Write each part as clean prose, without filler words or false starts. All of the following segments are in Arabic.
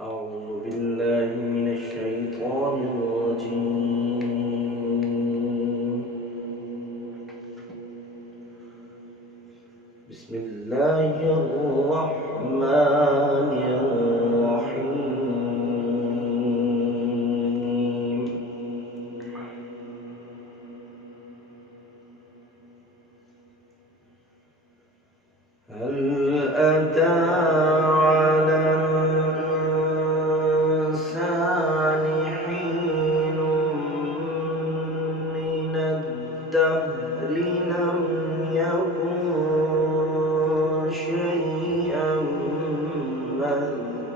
أعوذ بالله من الشيطان الرجيم. بسم الله الرحمن الرحيم. هل أتى على الإنسان حين من الدهر لم يكن شيئا مذكورا.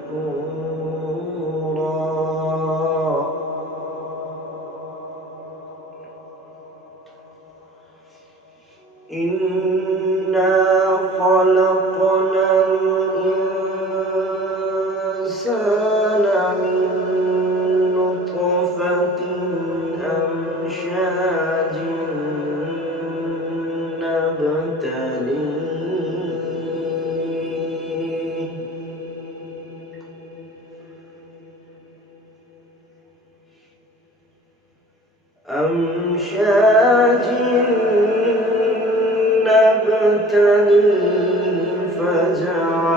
إنا خلقنا الإنسان من نطفة أمشاج نبتليه فجعلناه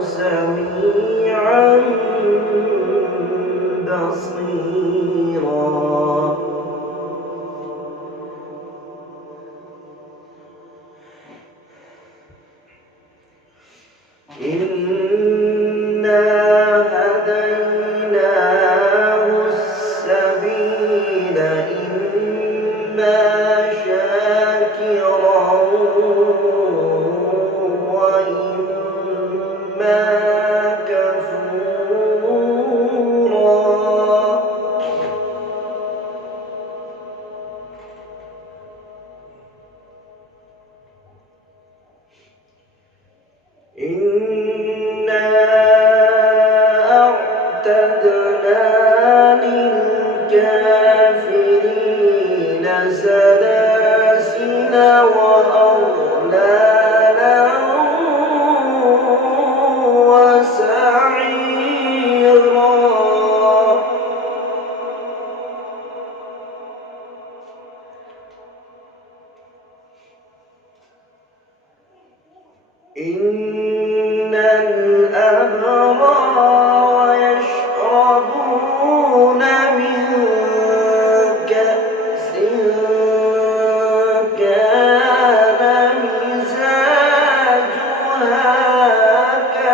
سميعا بصيرا. إنا هديناه السبيل إما شاكرا وإما كفورا. إنا أعتدنا للكافرين سلاسل وأغلالا وسعيرا. إن الأبرار يشربون من كأس كان مزاجها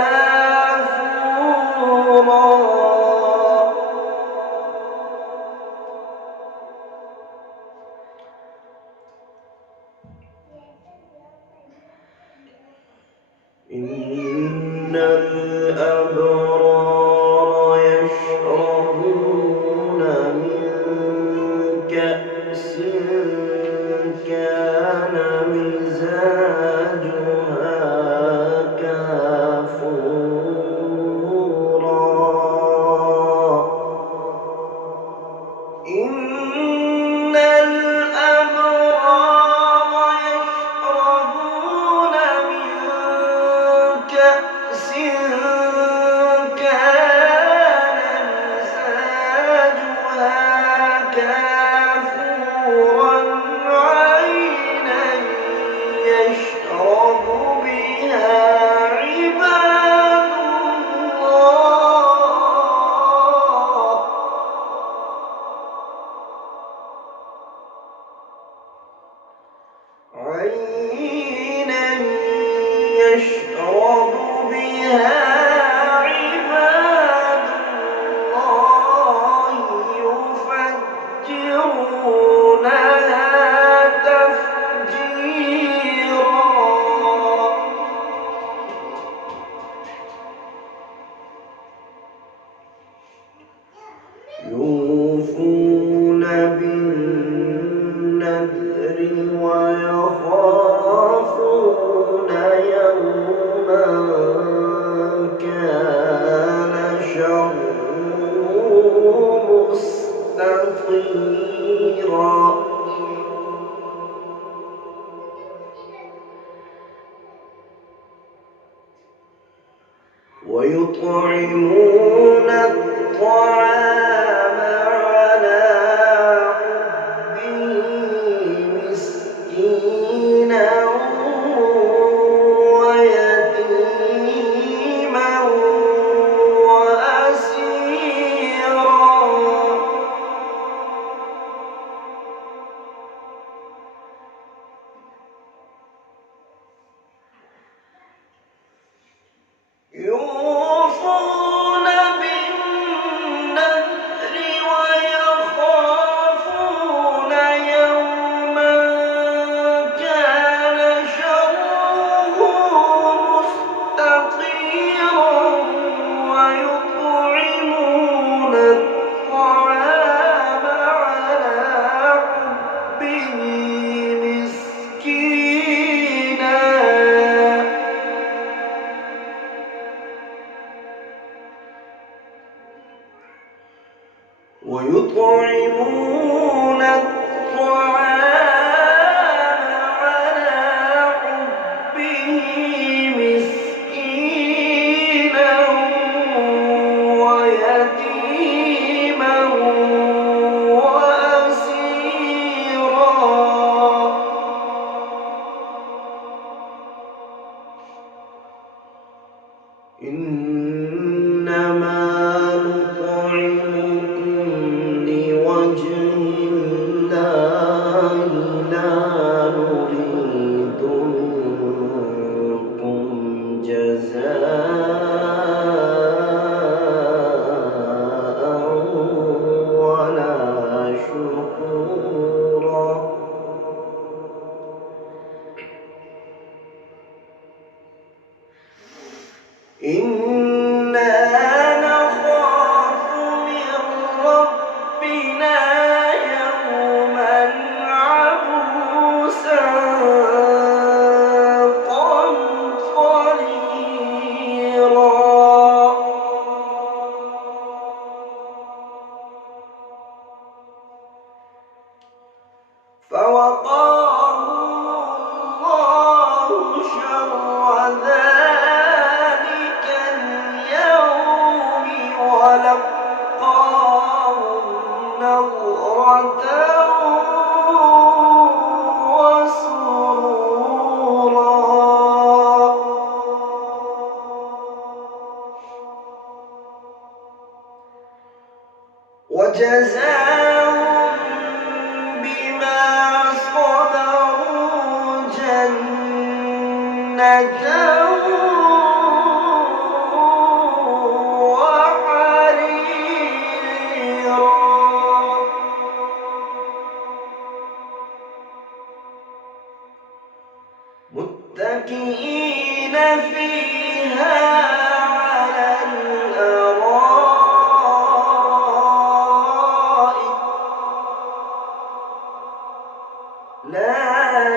كافورا. إن الأبرار يشربون من كأس كان مزاجها كافورا. إن الأبرار يشربون من كأس كان مزاجها كافورا عينا يشرب بها عباد الله. عينا يشرب بها عباد الله يفجرونها تفجيرا. يوفون بالنذر ويخافون يوما ويطعمون الطعام على حبه مسكينا ويتيما وأسيرا يوفون بالنذر ويخافون يوما كان شره مستطيرا ويطعمون الطعام على حبه مسكينا ويطعمون الطعام على حبه مسكينا ويتيما وأسيرا إنما نطعمكم لوجه الله لا نريد منكم جزاء ولا شكورا إنا نخاف من ربنا يوما عبوسا قمطريرا فوقاهم الله شر ذلك اليوم ولقاهم نضرة وسرورا وجزاهم بما صبروا جنة وحريرا متكئين فيها على الأرائك لا